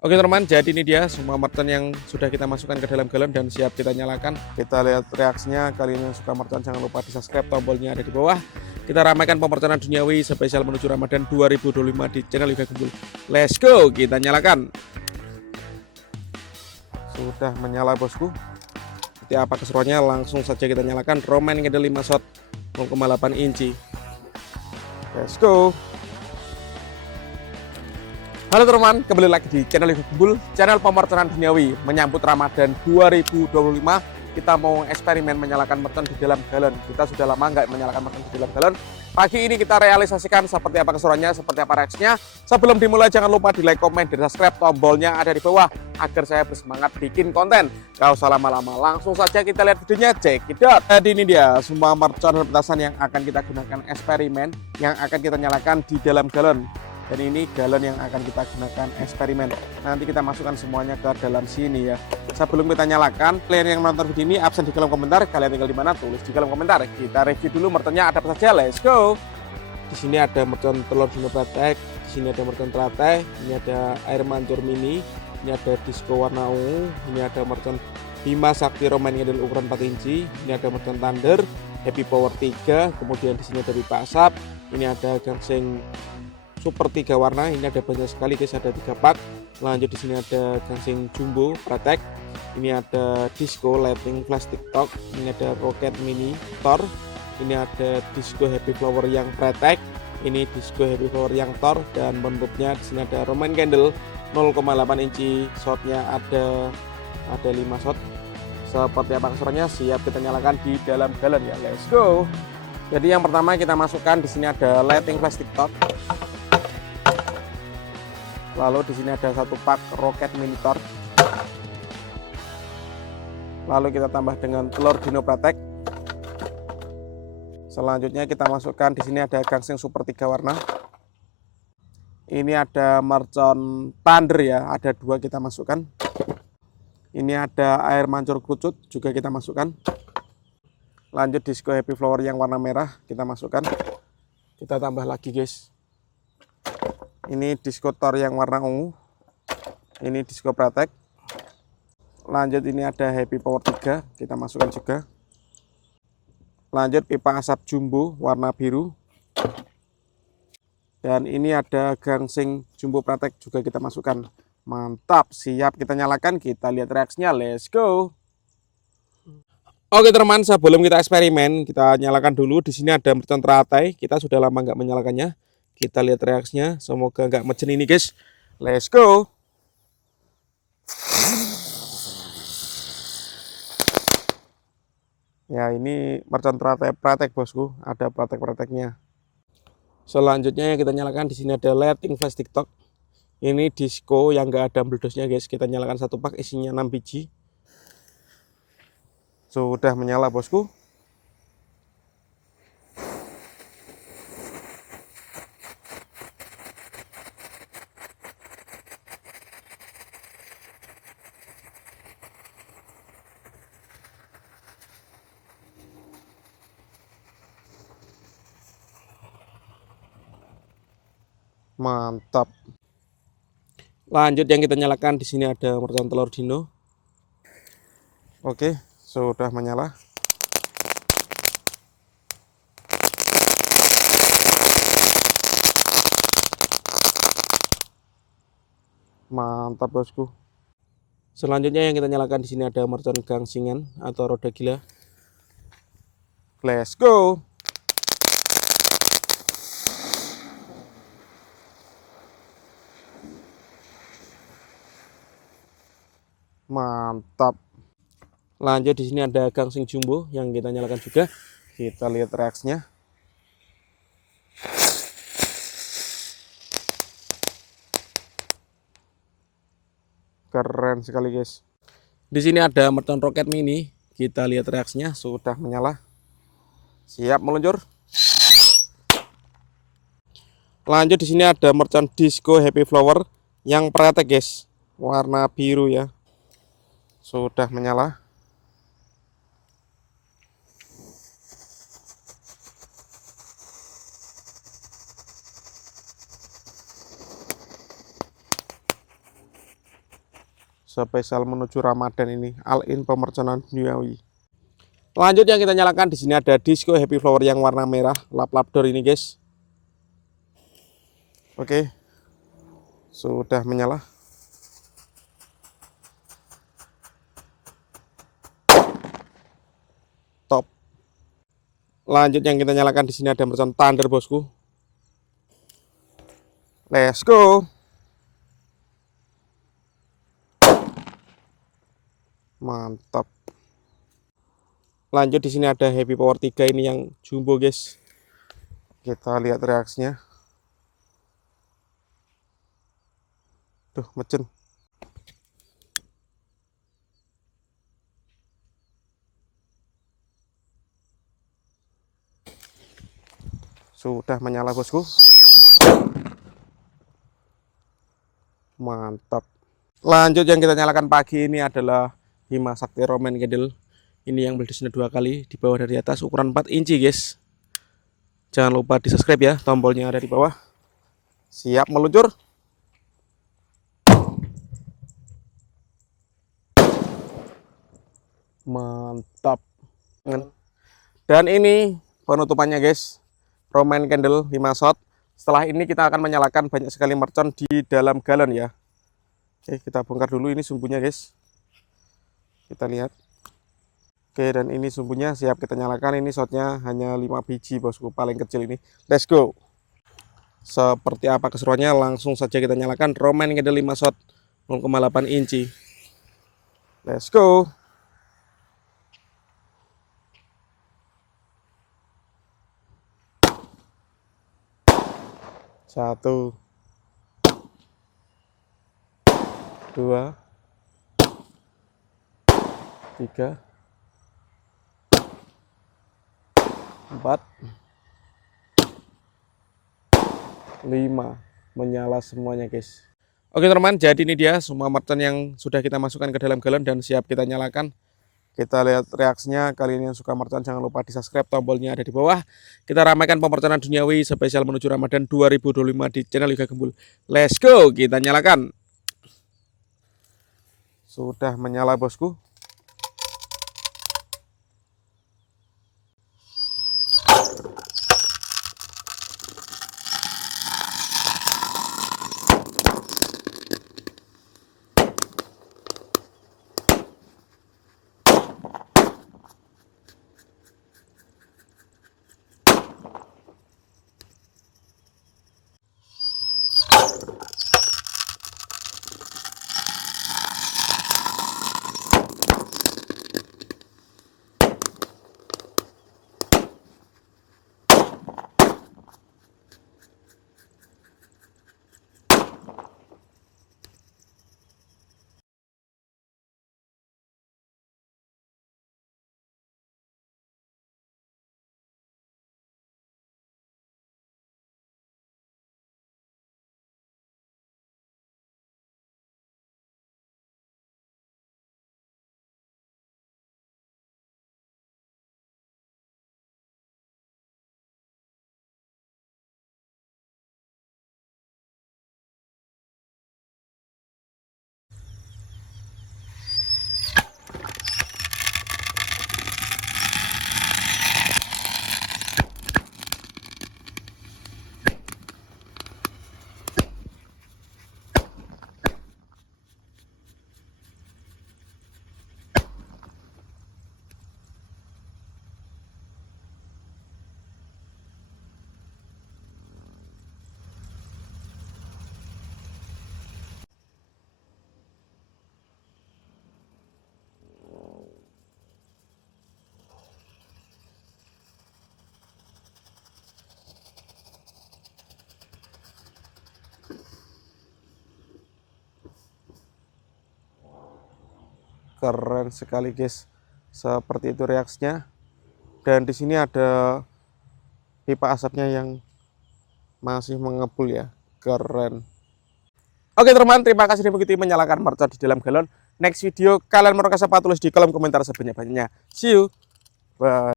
Oke teman, jadi ini dia semua merchant yang sudah kita masukkan ke dalam galon dan siap kita nyalakan. Kita lihat reaksinya. Kalian yang suka merchant jangan lupa di subscribe, tombolnya ada di bawah. Kita ramaikan pemercantan duniawi spesial menuju Ramadan 2025 di channel Yoga Gembul. Let's go, kita nyalakan. Sudah menyala bosku. Seperti apa keseruannya, langsung saja kita nyalakan. Roman Candle 5 shot 0,8 inci. Let's go. Halo teman, kembali lagi di channel Yoga Gembul, channel pemercantan duniawi. Menyambut Ramadan 2025, kita mau eksperimen menyalakan mercon di dalam galon. Kita sudah lama nggak menyalakan mercon di dalam galon. Pagi ini kita realisasikan seperti apa keseruannya, seperti apa reaksinya. Sebelum dimulai jangan lupa di like, komen, dan subscribe. Tombolnya ada di bawah agar saya bersemangat bikin konten. Gak usah lama-lama, langsung saja kita lihat videonya, check it out. Jadi ini dia semua mercon dan petasan yang akan kita gunakan eksperimen, yang akan kita nyalakan di dalam galon. Dan ini galon yang akan kita gunakan eksperimen. Nanti kita masukkan semuanya ke dalam sini ya. Sebelum kita nyalakan, kalian yang menonton video ini absen di kolom komentar. Kalian tinggal di mana? Tulis di kolom komentar. Kita review dulu merconnya ada apa saja. Let's go. Di sini ada mercon telur dino pratek. Di sini ada mercon teratai. Ini ada air mancur mini. Ini ada disco warna ungu. Ini ada mercon Bima Sakti Roman Candle ukuran 4 inci. Ini ada mercon Thunder Happy Power 3. Kemudian di sini ada pipa asap. Ini ada gangsing super 3 warna. Ini ada banyak sekali guys, ada 3 pak. Lanjut di sini ada gangsing jumbo pratek. Ini ada disco lighting flash tiktok. Ini ada rocket mini tor. Ini ada disco happy flower yang pratek. Ini disco happy flower yang tor. Dan bonbobnya di sini ada Roman Candle 0,8 inci. Shotnya ada 5 shot. Seperti apa keseruannya, siap kita nyalakan di dalam galon ya. Let's go. Jadi yang pertama kita masukkan di sini ada lighting flash tiktok. Lalu di sini ada 1 pak roket minitor. Lalu kita tambah dengan telur dino pratek. Selanjutnya kita masukkan di sini ada gangsing super 3 warna. Ini ada mercon Thunder ya, ada 2 kita masukkan. Ini ada air mancur kerucut juga kita masukkan. Lanjut disco happy flower yang warna merah kita masukkan. Kita tambah lagi guys. Ini disco tor yang warna ungu. Ini disco pratek. Lanjut ini ada happy power 3 kita masukkan juga. Lanjut pipa asap jumbo warna biru. Dan ini ada gangsing jumbo pratek juga kita masukkan. Mantap, siap kita nyalakan. Kita lihat reaksinya, let's go. Oke teman, sebelum kita eksperimen, kita nyalakan dulu. Di sini ada mercon teratai. Kita sudah lama nggak menyalakannya. Kita lihat reaksinya, semoga nggak mecen ini guys. Let's go. Ya ini mercon teratai pratek bosku, ada pratek-prateknya. Selanjutnya yang kita nyalakan di sini ada lighting flash tiktok. Ini disco yang nggak ada meledosnya guys. Kita nyalakan 1 pak isinya 6 biji. Sudah menyala bosku. Mantap. Lanjut yang kita nyalakan di sini ada mercon telur dino. Oke, sudah menyala. Mantap bosku. Selanjutnya yang kita nyalakan di sini ada mercon gangsingan atau roda gila. Let's go. Mantap. Lanjut di sini ada gangsing jumbo yang kita nyalakan juga. Kita lihat reaksinya. Keren sekali guys. Di sini ada mercon roket mini. Kita lihat reaksinya, sudah menyala. Siap meluncur. Lanjut di sini ada mercon disco happy flower yang pratek guys. Warna biru ya. Sudah menyala. spesial menuju Ramadan ini, Al-In pemerconan duniawi. Lanjut yang kita nyalakan, di sini ada disco happy flower yang warna merah, lap-lap door ini guys. Oke, sudah menyala. Top. Lanjut yang kita nyalakan, di sini ada mercon Thunder bosku. Let's go. Mantap. Lanjut di sini ada Happy Power 3 ini yang jumbo guys. Kita lihat reaksinya. Tuh, mecen. Sudah menyala bosku. Mantap. Lanjut yang kita nyalakan pagi ini adalah Bima Sakti Roman Candle. Ini yang berdisinya 2 kali di bawah dari atas, ukuran 4 inci guys. Jangan lupa di subscribe ya, tombolnya ada di bawah. Siap meluncur. Mantap. Dan ini penutupannya guys, Roman Candle 5 shot. Setelah ini kita akan menyalakan banyak sekali mercon di dalam galon ya. Oke, kita bongkar dulu ini sumbunya guys. Kita lihat. Oke, dan ini sumbunya siap kita nyalakan. Ini shotnya hanya 5 biji bosku, paling kecil ini. Let's go. Seperti apa keseruannya, langsung saja kita nyalakan Roman Candle 5 shot 0,8 inci. Let's go. Satu, 2, 3, 4, 5. Menyala semuanya guys. Oke teman-teman, jadi ini dia semua mercon yang sudah kita masukkan ke dalam galon dan siap kita nyalakan. Kita lihat reaksinya. Kali ini yang suka mercon jangan lupa di subscribe, tombolnya ada di bawah. Kita ramaikan pemerconan duniawi spesial menuju Ramadan 2025 di channel Yoga Gembul. Let's go, kita nyalakan. Sudah menyala bosku. Keren sekali guys. Seperti itu reaksinya. Dan di sini ada pipa asapnya yang masih mengepul ya. Keren. Oke teman, terima kasih sudah mengikuti menyalakan mercon di dalam galon. Next video kalian mau kasih apa, tulis di kolom komentar sebanyak-banyaknya. See you. Bye.